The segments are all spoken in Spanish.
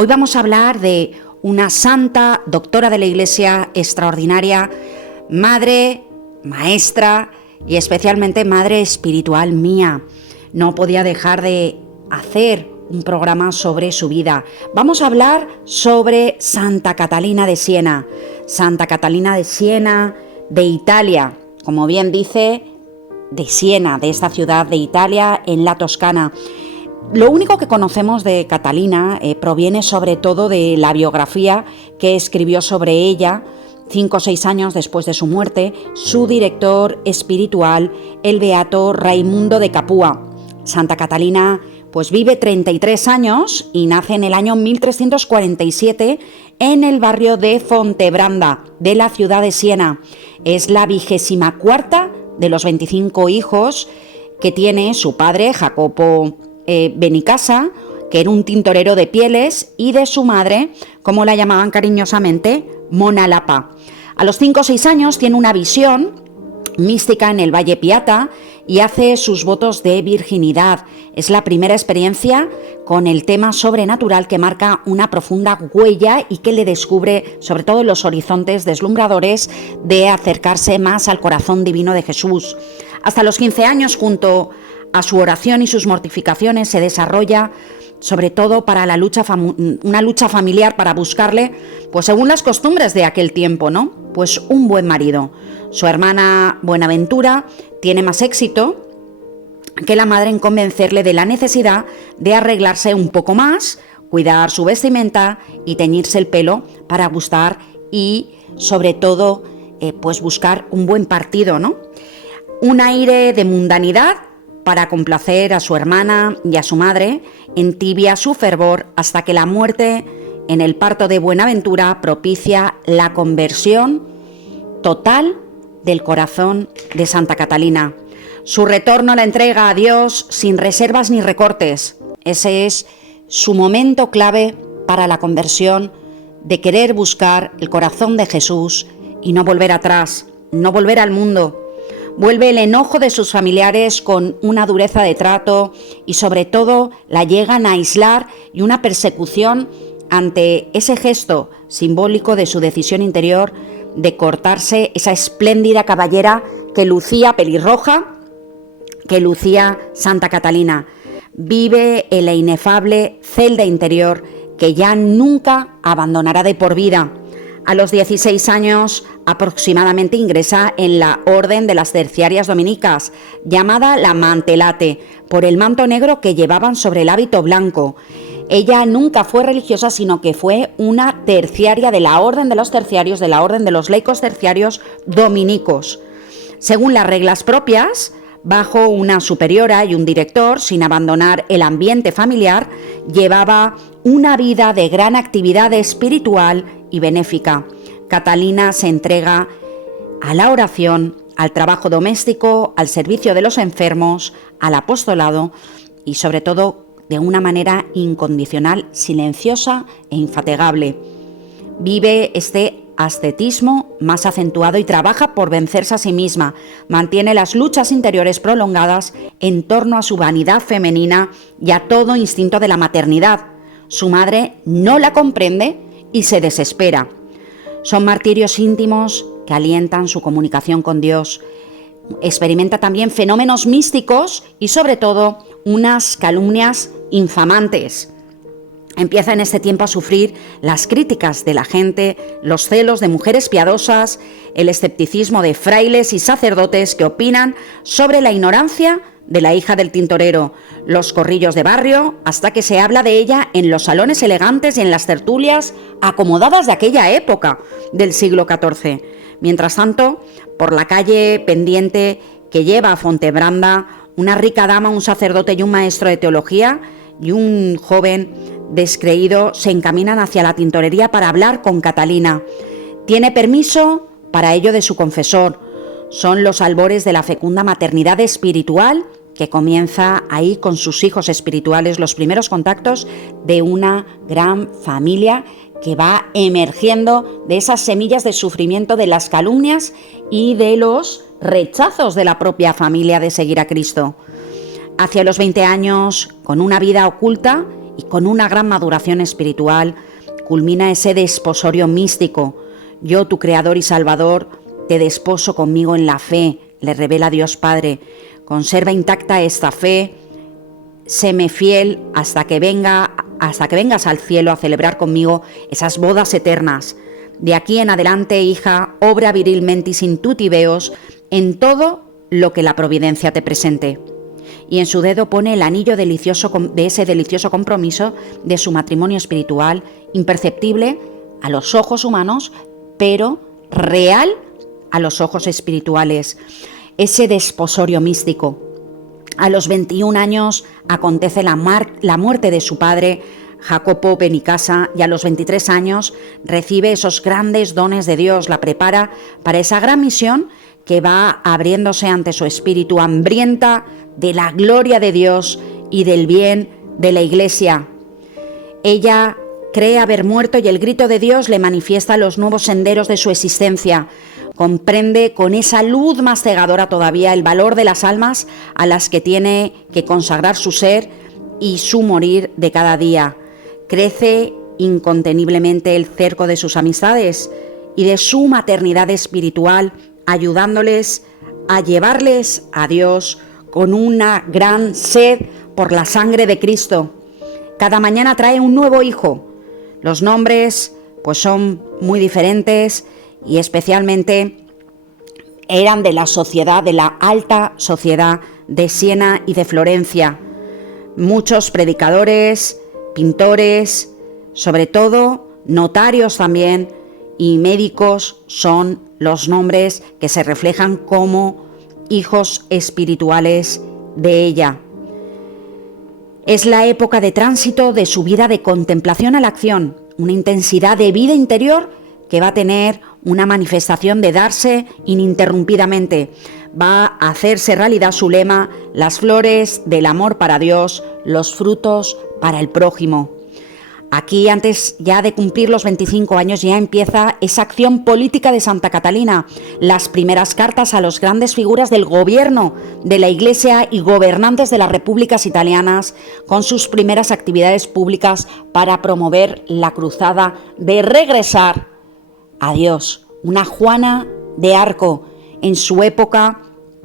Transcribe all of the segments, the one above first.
Hoy vamos a hablar de una santa, doctora de la Iglesia, extraordinaria, madre, maestra y especialmente madre espiritual mía. No podía dejar de hacer un programa sobre su vida. Vamos a hablar sobre Santa Catalina de Siena. Santa Catalina de Siena, de Italia, como bien dice, de Siena, de esta ciudad de Italia, en la Toscana. Lo único que conocemos de Catalina proviene sobre todo de la biografía que escribió sobre ella 5 o 6 años después de su muerte, su director espiritual, el beato Raimundo de Capua. Santa Catalina pues vive 33 años y nace en el año 1347 en el barrio de Fontebranda, de la ciudad de Siena. Es la 24ª de los 25 hijos que tiene su padre, Jacopo Benicasa, que era un tintorero de pieles, y de su madre, como la llamaban cariñosamente, Mona Lapa. A los 5 o 6 años tiene una visión mística en el Valle Piata y hace sus votos de virginidad. Es la primera experiencia con el tema sobrenatural que marca una profunda huella y que le descubre, sobre todo en los horizontes deslumbradores, de acercarse más al corazón divino de Jesús. Hasta los 15 años, junto a su oración y sus mortificaciones, se desarrolla sobre todo para una lucha familiar para buscarle, pues según las costumbres de aquel tiempo, ¿no? Pues un buen marido. Su hermana Buenaventura tiene más éxito que la madre en convencerle de la necesidad de arreglarse un poco más, cuidar su vestimenta y teñirse el pelo para gustar y sobre todo pues buscar un buen partido, ¿no? Un aire de mundanidad para complacer a su hermana y a su madre, entibia su fervor hasta que la muerte en el parto de Buenaventura propicia la conversión total del corazón de Santa Catalina. Su retorno la entrega a Dios sin reservas ni recortes. Ese es su momento clave para la conversión, de querer buscar el corazón de Jesús y no volver atrás, no volver al mundo. Vuelve el enojo de sus familiares con una dureza de trato y sobre todo la llegan a aislar y una persecución ante ese gesto simbólico de su decisión interior de cortarse esa espléndida cabellera que lucía pelirroja, que lucía Santa Catalina. Vive en la inefable celda interior que ya nunca abandonará de por vida. A los 16 años aproximadamente ingresa en la Orden de las Terciarias Dominicas, llamada la Mantelate, por el manto negro que llevaban sobre el hábito blanco. Ella nunca fue religiosa, sino que fue una terciaria de la Orden de los Terciarios, de la Orden de los Laicos Terciarios Dominicos. Según las reglas propias, bajo una superiora y un director, sin abandonar el ambiente familiar, llevaba una vida de gran actividad espiritual y benéfica. Catalina se entrega a la oración, al trabajo doméstico, al servicio de los enfermos, al apostolado y sobre todo de una manera incondicional, silenciosa e infatigable. Vive este ascetismo más acentuado y trabaja por vencerse a sí misma. Mantiene las luchas interiores prolongadas en torno a su vanidad femenina y a todo instinto de la maternidad. Su madre no la comprende y se desespera. Son martirios íntimos que alientan su comunicación con Dios. Experimenta también fenómenos místicos y sobre todo unas calumnias infamantes. Empieza en este tiempo a sufrir las críticas de la gente, los celos de mujeres piadosas, el escepticismo de frailes y sacerdotes que opinan sobre la ignorancia de la hija del tintorero, los corrillos de barrio, hasta que se habla de ella en los salones elegantes y en las tertulias acomodadas de aquella época del siglo XIV. Mientras tanto, por la calle pendiente que lleva a Fontebranda, una rica dama, un sacerdote y un maestro de teología y un joven descreído se encaminan hacia la tintorería para hablar con Catalina. Tiene permiso para ello de su confesor. Son los albores de la fecunda maternidad espiritual que comienza ahí con sus hijos espirituales, los primeros contactos de una gran familia que va emergiendo de esas semillas de sufrimiento, de las calumnias y de los rechazos de la propia familia de seguir a Cristo. Hacia los 20 años, con una vida oculta y con una gran maduración espiritual culmina ese desposorio místico. Yo, tu Creador y Salvador, te desposo conmigo en la fe, le revela Dios Padre. Conserva intacta esta fe, séme fiel hasta que vengas al cielo a celebrar conmigo esas bodas eternas. De aquí en adelante, hija, obra virilmente y sin tutiveos en todo lo que la providencia te presente. Y en su dedo pone el anillo delicioso de ese delicioso compromiso de su matrimonio espiritual, imperceptible a los ojos humanos, pero real a los ojos espirituales. Ese desposorio místico. A los 21 años acontece la muerte de su padre, Jacopo Benicasa, y a los 23 años recibe esos grandes dones de Dios, la prepara para esa gran misión que va abriéndose ante su espíritu hambrienta de la gloria de Dios y del bien de la Iglesia. Ella cree haber muerto y el grito de Dios le manifiesta los nuevos senderos de su existencia. Comprende con esa luz más cegadora todavía el valor de las almas a las que tiene que consagrar su ser y su morir de cada día. Crece inconteniblemente el cerco de sus amistades y de su maternidad espiritual, ayudándoles a llevarles a Dios con una gran sed por la sangre de Cristo. Cada mañana trae un nuevo hijo. Los nombres pues son muy diferentes y especialmente eran de la sociedad, de la alta sociedad de Siena y de Florencia. Muchos predicadores, pintores, sobre todo notarios también y médicos son los nombres que se reflejan como hijos espirituales de ella. Es la época de tránsito de su vida de contemplación a la acción, una intensidad de vida interior que va a tener una manifestación de darse ininterrumpidamente. Va a hacerse realidad su lema: las flores del amor para Dios, los frutos para el prójimo. Aquí, antes ya de cumplir los 25 años, ya empieza esa acción política de Santa Catalina, las primeras cartas a las grandes figuras del gobierno de la Iglesia y gobernantes de las repúblicas italianas, con sus primeras actividades públicas para promover la cruzada de regresar a Dios. Una Juana de Arco en su época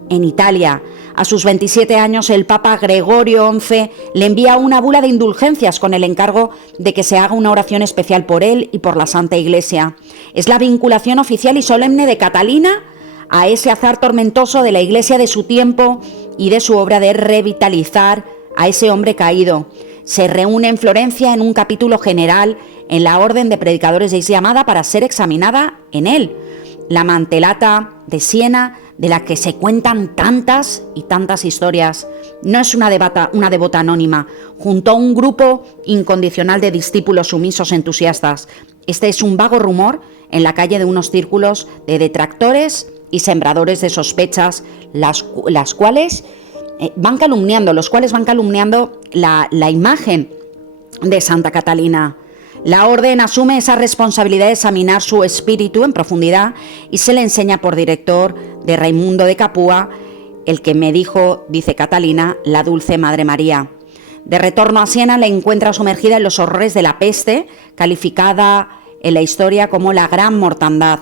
en Italia. A sus 27 años, el Papa Gregorio XI le envía una bula de indulgencias con el encargo de que se haga una oración especial por él y por la Santa Iglesia. Es la vinculación oficial y solemne de Catalina a ese azar tormentoso de la Iglesia de su tiempo y de su obra de revitalizar a ese hombre caído. Se reúne en Florencia en un capítulo general en la Orden de Predicadores de Llamada para ser examinada en él. La Mantelata de Siena, de la que se cuentan tantas y tantas historias, no es una devota anónima, junto a un grupo incondicional de discípulos sumisos entusiastas. Este es un vago rumor en la calle de unos círculos de detractores y sembradores de sospechas, los cuales van calumniando la imagen de Santa Catalina. La orden asume esa responsabilidad de examinar su espíritu en profundidad y se le enseña por director de Raimundo de Capua, el que me dijo, dice Catalina, la dulce Madre María. De retorno a Siena la encuentra sumergida en los horrores de la peste, calificada en la historia como la gran mortandad.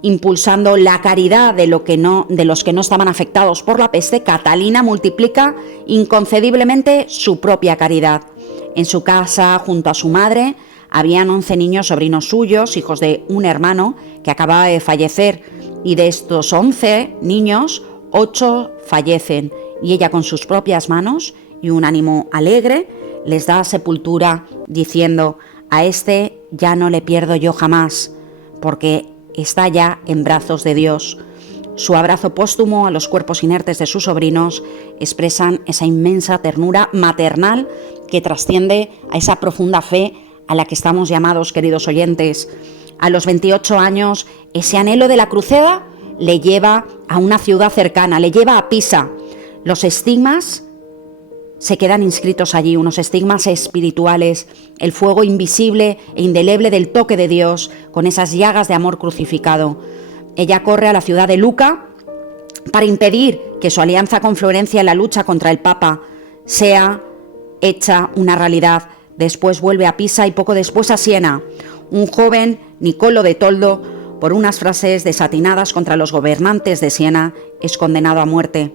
Impulsando la caridad de los que no estaban afectados por la peste, Catalina multiplica inconcediblemente su propia caridad. En su casa, junto a su madre, habían 11 niños sobrinos suyos, hijos de un hermano que acababa de fallecer, y de estos 11 niños, 8 fallecen, y ella con sus propias manos y un ánimo alegre les da sepultura, diciendo: a este ya no le pierdo yo jamás, porque está ya en brazos de Dios. Su abrazo póstumo a los cuerpos inertes de sus sobrinos expresan esa inmensa ternura maternal que trasciende a esa profunda fe a la que estamos llamados, queridos oyentes. A los 28 años, ese anhelo de la cruzada le lleva a una ciudad cercana, le lleva a Pisa. Los estigmas se quedan inscritos allí, unos estigmas espirituales, el fuego invisible e indeleble del toque de Dios, con esas llagas de amor crucificado. Ella corre a la ciudad de Lucca para impedir que su alianza con Florencia en la lucha contra el Papa sea hecha una realidad, después vuelve a Pisa y poco después a Siena. Un joven, Niccolò de Toldo, por unas frases desatinadas contra los gobernantes de Siena, es condenado a muerte.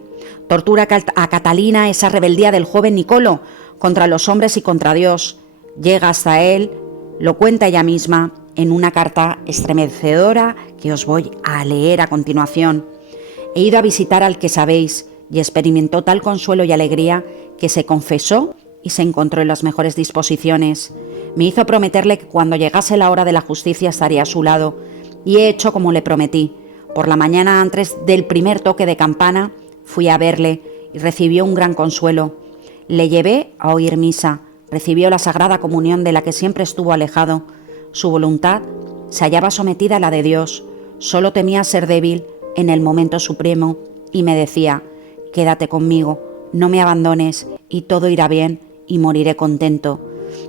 Tortura a Catalina esa rebeldía del joven Niccolò contra los hombres y contra Dios. Llega hasta él, lo cuenta ella misma en una carta estremecedora que os voy a leer a continuación. He ido a visitar al que sabéis y experimentó tal consuelo y alegría que se confesó y se encontró en las mejores disposiciones. Me hizo prometerle que cuando llegase la hora de la justicia estaría a su lado, y he hecho como le prometí. Por la mañana, antes del primer toque de campana, fui a verle y recibió un gran consuelo. Le llevé a oír misa, recibió la Sagrada Comunión de la que siempre estuvo alejado. Su voluntad se hallaba sometida a la de Dios, solo temía ser débil en el momento supremo y me decía: quédate conmigo, no me abandones y todo irá bien y moriré contento.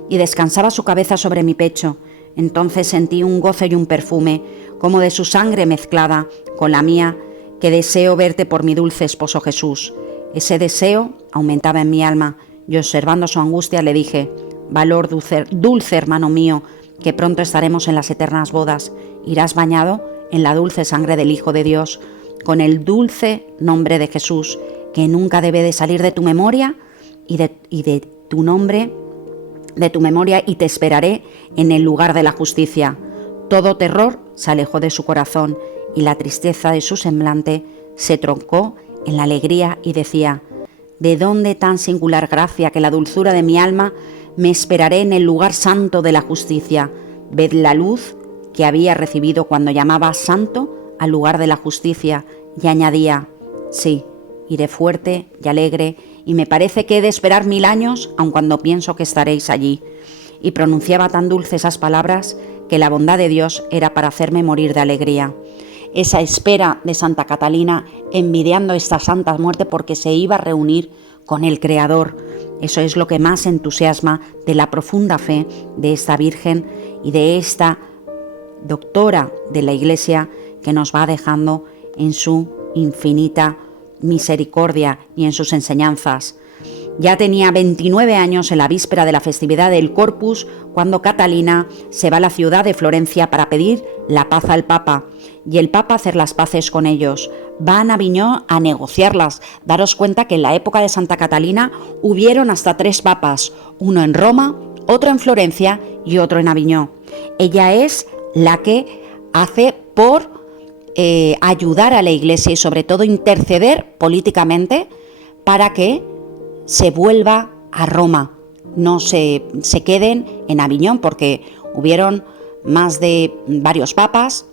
Y descansaba su cabeza sobre mi pecho. Entonces sentí un gozo y un perfume, como de su sangre mezclada con la mía, que deseo verte por mi dulce esposo Jesús. Ese deseo aumentaba en mi alma, y observando su angustia le dije: valor dulce hermano mío, que pronto estaremos en las eternas bodas. Irás bañado en la dulce sangre del Hijo de Dios, con el dulce nombre de Jesús, que nunca debe de salir de tu memoria y de tu nombre, de tu memoria, y te esperaré en el lugar de la justicia. Todo terror se alejó de su corazón y la tristeza de su semblante se troncó en la alegría y decía: ¿de dónde tan singular gracia que la dulzura de mi alma me esperaré en el lugar santo de la justicia? Ved la luz que había recibido cuando llamaba santo al lugar de la justicia, y añadía: sí, iré fuerte y alegre, y me parece que he de esperar 1000 años, aun cuando pienso que estaréis allí. Y pronunciaba tan dulces esas palabras que la bondad de Dios era para hacerme morir de alegría. Esa espera de Santa Catalina, envidiando esta santa muerte porque se iba a reunir con el Creador. Eso es lo que más entusiasma de la profunda fe de esta Virgen y de esta doctora de la Iglesia que nos va dejando en su infinita misericordia y en sus enseñanzas. Ya tenía 29 años en la víspera de la festividad del Corpus cuando Catalina se va a la ciudad de Florencia para pedir la paz al Papa y el Papa hacer las paces con ellos. Van a Aviñón a negociarlas. Daros cuenta que en la época de Santa Catalina hubieron hasta 3 papas, uno en Roma, otro en Florencia y otro en Aviñón. Ella es la que hace por ayudar a la Iglesia y sobre todo interceder políticamente para que se vuelva a Roma, no se queden en Aviñón, porque hubieron más de varios papas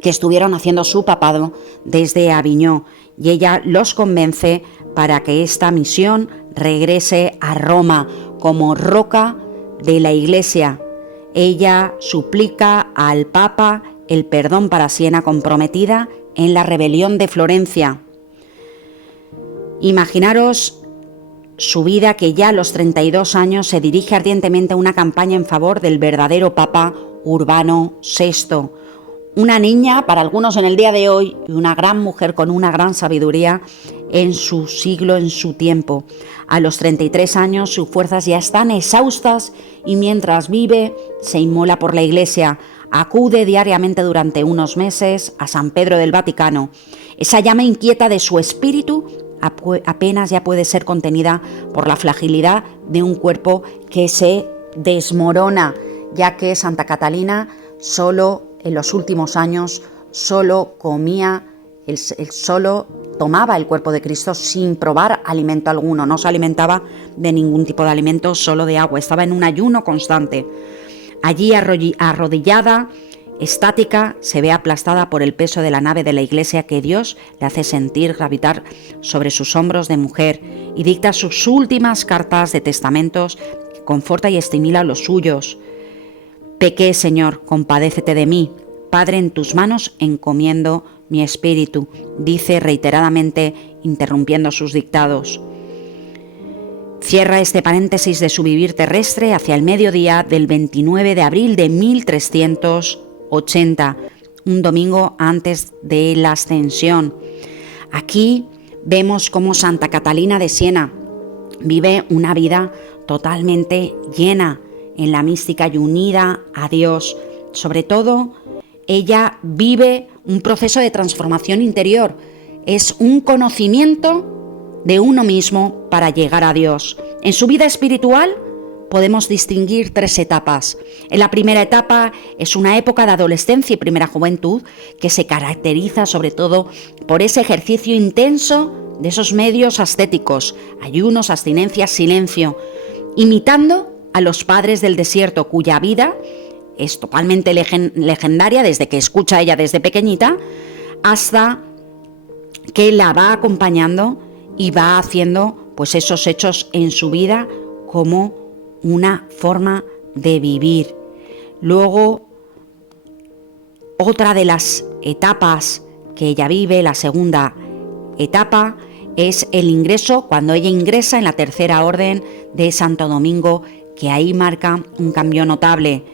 que estuvieron haciendo su papado desde Aviñón y ella los convence para que esta misión regrese a Roma como roca de la Iglesia. Ella suplica al Papa el perdón para Siena, comprometida en la rebelión de Florencia. Imaginaros su vida, que ya a los 32 años se dirige ardientemente a una campaña en favor del verdadero Papa Urbano VI. Una niña, para algunos en el día de hoy, y una gran mujer con una gran sabiduría en su siglo, en su tiempo. A los 33 años sus fuerzas ya están exhaustas y mientras vive se inmola por la Iglesia. Acude diariamente durante unos meses a San Pedro del Vaticano. Esa llama inquieta de su espíritu apenas ya puede ser contenida por la fragilidad de un cuerpo que se desmorona, ya que Santa Catalina solo en los últimos años solo comía, solo tomaba el cuerpo de Cristo sin probar alimento alguno, no se alimentaba de ningún tipo de alimento, solo de agua, estaba en un ayuno constante. Allí arrodillada, estática, se ve aplastada por el peso de la nave de la Iglesia que Dios le hace sentir gravitar sobre sus hombros de mujer y dicta sus últimas cartas de testamentos que conforta y estimula a los suyos. Pequé, Señor, compadécete de mí. Padre, en tus manos encomiendo mi espíritu, dice reiteradamente, interrumpiendo sus dictados. Cierra este paréntesis de su vivir terrestre hacia el mediodía del 29 de abril de 1380, un domingo antes de la Ascensión. Aquí vemos cómo Santa Catalina de Siena vive una vida totalmente llena en la mística y unida a Dios. Sobre todo, ella vive un proceso de transformación interior. Es un conocimiento de uno mismo para llegar a Dios. En su vida espiritual podemos distinguir 3 etapas. En la primera etapa es una época de adolescencia y primera juventud que se caracteriza sobre todo por ese ejercicio intenso de esos medios ascéticos, ayunos, abstinencias, silencio, imitando a los padres del desierto, cuya vida es totalmente legendaria desde que escucha ella desde pequeñita hasta que la va acompañando y va haciendo pues esos hechos en su vida como una forma de vivir. Luego, otra de las etapas que ella vive, la segunda etapa, es el ingreso, cuando ella ingresa en la tercera orden de Santo Domingo, que ahí marca un cambio notable.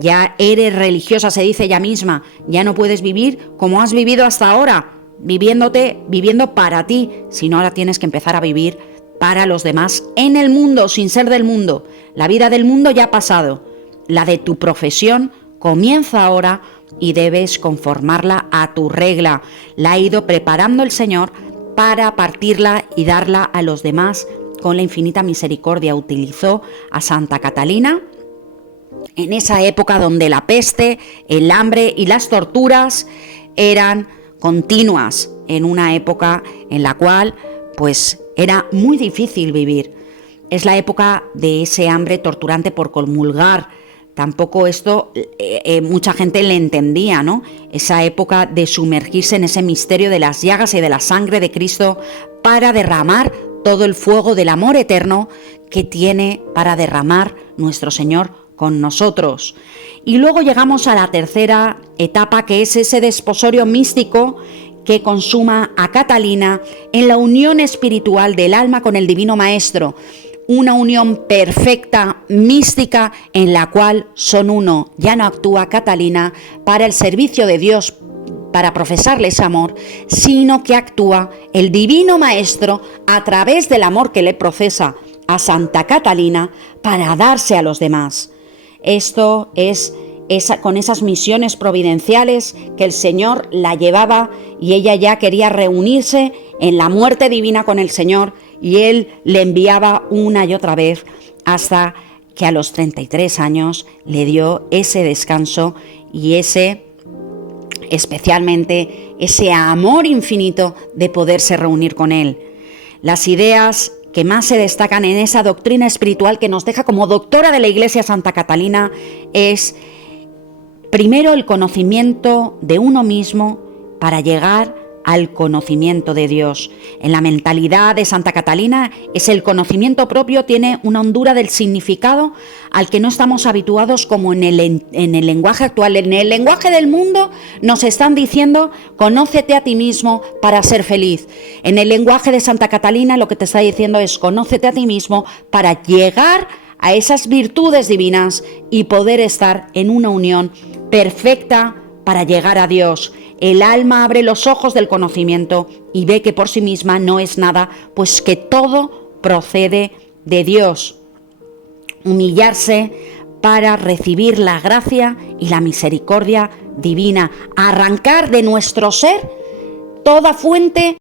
Ya eres religiosa, se dice ella misma, ya no puedes vivir como has vivido hasta ahora, viviendo para ti, sino ahora tienes que empezar a vivir para los demás en el mundo, sin ser del mundo. La vida del mundo ya ha pasado, la de tu profesión comienza ahora y debes conformarla a tu regla. La ha ido preparando el Señor para partirla y darla a los demás con la infinita misericordia. Utilizó a Santa Catalina en esa época donde la peste, el hambre y las torturas eran continuas, en una época en la cual pues era muy difícil vivir. Es la época de ese hambre torturante por comulgar. Tampoco esto mucha gente le entendía, ¿no? Esa época de sumergirse en ese misterio de las llagas y de la sangre de Cristo para derramar todo el fuego del amor eterno que tiene para derramar nuestro Señor con nosotros. Y luego llegamos a la tercera etapa, que es ese desposorio místico que consuma a Catalina en la unión espiritual del alma con el Divino Maestro, una unión perfecta, mística, en la cual son uno. Ya no actúa Catalina para el servicio de Dios, para profesarle ese amor, sino que actúa el Divino Maestro a través del amor que le profesa a Santa Catalina para darse a los demás. Esto es con esas misiones providenciales que el Señor la llevaba, y ella ya quería reunirse en la muerte divina con el Señor, y Él le enviaba una y otra vez hasta que a los 33 años le dio ese descanso y especialmente ese amor infinito de poderse reunir con Él. Las ideas que más se destacan en esa doctrina espiritual que nos deja como doctora de la Iglesia Santa Catalina es, primero, el conocimiento de uno mismo para llegar al conocimiento de Dios. En la mentalidad de Santa Catalina es el conocimiento propio, tiene una hondura del significado al que no estamos habituados como en el lenguaje actual. En el lenguaje del mundo nos están diciendo: conócete a ti mismo para ser feliz. En el lenguaje de Santa Catalina lo que te está diciendo es: conócete a ti mismo para llegar a esas virtudes divinas y poder estar en una unión perfecta para llegar a Dios. El alma abre los ojos del conocimiento y ve que por sí misma no es nada, pues que todo procede de Dios. Humillarse para recibir la gracia y la misericordia divina. Arrancar de nuestro ser toda fuente